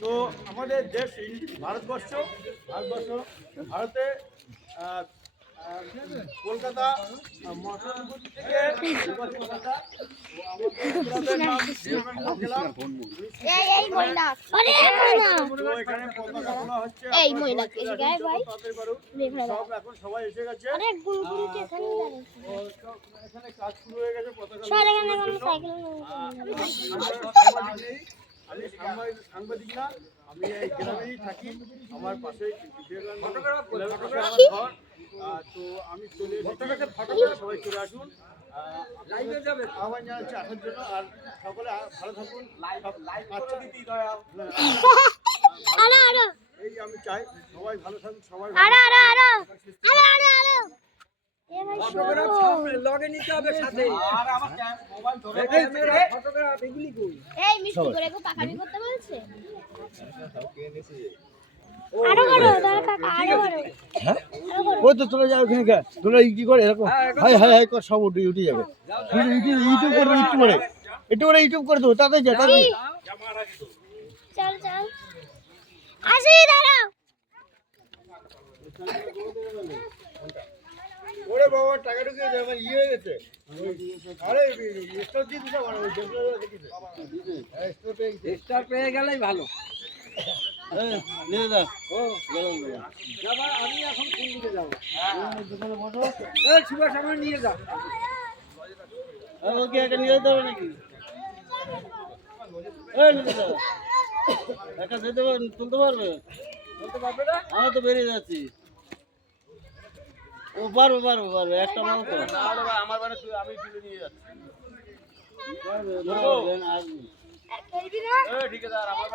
তো আমাদের দেশ ভারতবর্ষ ভারতে কলকাতা মহানগর থেকে কলকাতা এখন সবাই এসে গেছে, এখানে কাজ শুরু হয়ে গেছে পতাকা। আমি সাংবাদিক না, আমি এই গ্রামেই থাকি, আমার পাশে তো আমি চলে সবাই চলে আসুন, আহ্বান জানাচ্ছি আসার জন্য। আর সকলে ভালো থাকুন, এই আমি চাই সবাই ভালো থাকুন, সবাই ওই তো চলে যাবে ওখানে, তোমরা কি করে এরকম হাই হাই হাই কর, সব উঠে যাবে। ইউটিউব করবে, একটু করে ইউটিউব করে দেবো, তাতে যা তাতে চল চল আসি দাঁড়াও। ওরে বাবা টাকা ঢুকে যাবে, ইয়ে হয়ে গেছে। আরে স্টোর দিয়ে দিতে পারো, ওই স্টার পেয়ে গেলেই ভালো। নিয়ে যা। আমি এখন কোন দিকে যাবো? এই সুভাষ আমার নিয়ে যা। ওকে একা নিয়ে যেতে হবে নাকি? একা যেতে পারবে, তুলতে পারবে? বলতে পারবে না? আমরা তো বেরিয়ে যাচ্ছি। ও পারবে একটা মাল তো আমার বাড়ি, আমি তুলে নিয়ে যাচ্ছি। ঠিকাদার আমার